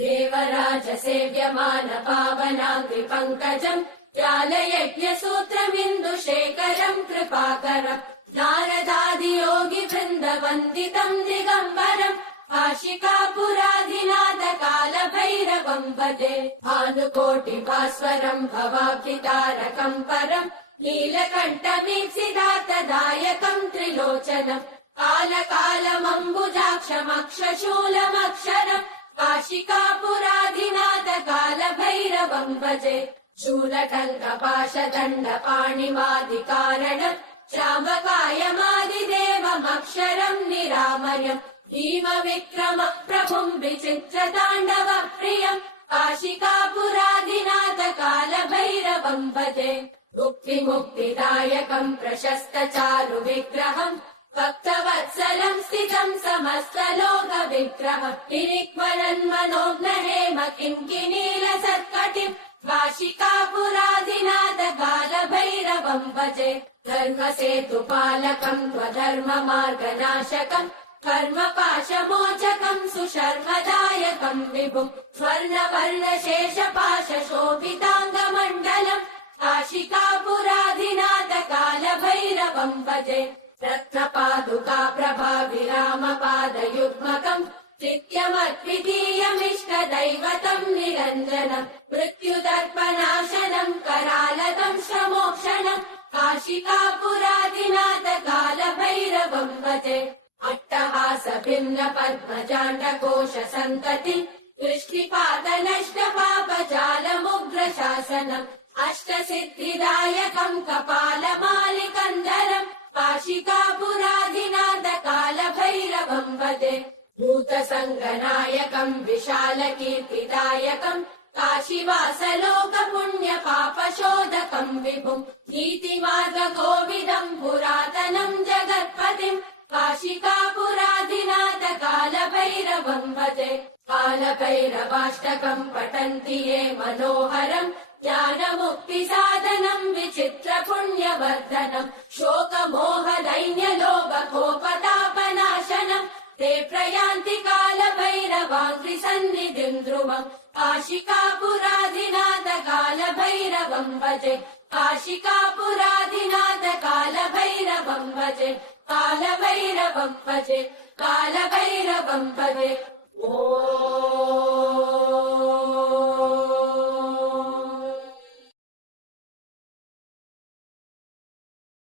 देवराज सेव्यमान पावनाङ्घ्रि पङ्कजम् ज्ञानयज्ञसूत्रमिन्दुशेखरम् कृपाकरम् नारदादियोगि वृन्दवन्दितम् दिगम्बरम् काशिकापुराधिनाथ कालभैरवम् भजे भानुकोटिभास्वरम् भवाब्धितारकम् परम् नीलकण्ठमीप्सितार्थदायकम् त्रिलोचनम् कालकालमम्बुजाक्षमक्षशूलमक्षरम् काशिकापुराधिनाथ कालभैरवम् भजे शूलटङ्कपाशदण्डपाणिमादिकारणम् श्यामकायमादिदेवमक्षरम् निरामयम् भीमविक्रम प्रभुम् विचित्रताण्डव प्रियम् काशिकापुराधिनाथ कालभैरवम् भजे मुक्तिमुक्तिदायकम् प्रशस्त चारु विग्रहम् भक्तवत्सलम् स्थितम् समस्तलोक विग्रहम् निरिक्मरन्मनोज्ञहेम किङ्किणीलसत्कटिम् काशिकापुराधिनाथ कालभैरवम् भजे धर्मसेतुपालकम् त्वधर्ममार्गनाशकम् कर्मपाशमोचकम् सुशर्मदायकम् विभुम् स्वर्णवर्णशेषपाशशोभिताङ्गमण्डलम् काशिकापुराधिनाथ कालभैरवम् भजे रत्नपादुका प्रभाविरामपादयुग्मकम् नित्यमद्वितीयमिष्टदैवतम् निरञ्जनम् मृत्युदर्पनाशनम् करालतम् श्रमोक्षणम् काशिकापुराधिनाथ कालभैरवम् भजे अट्टहास भिन्न पद्मजाण्डकोश सन्ततिम् दृष्टिपातनष्टपापजालमुग्रशासनम् अष्टसिद्धिदायकम् कपालमालिकन्दरम् काशिकापुराधिनाथ कालभैरवम् भजे भूतसङ्गनायकम् विशालकीर्तिदायकम् काशीवासलोकपुण्यपापशोधकम् विभुम् नीतिमार्गकोविदम् पुरातनम् जगत्पतिम् काशिकापुराधिनाथ कालभैरवम् भजे कालभैरवाष्टकम् पठन्ति ये मनोहरम् ज्ञानमुक्तिसाधनम् विचित्रपुण्यवर्धनम् शोकमोहदैन्यलोभकोपतापनाशनम् ते प्रयान्ति कालभैरवाङ्घ्रिसन्निधिम् ध्रुवम् काशिकापुराधिनाथ कालभैरवम् भजे काशिकापुराधिनाथ कालभैरवम् भजे कालभैरवम् भजे कालभैरवम् भजे ओ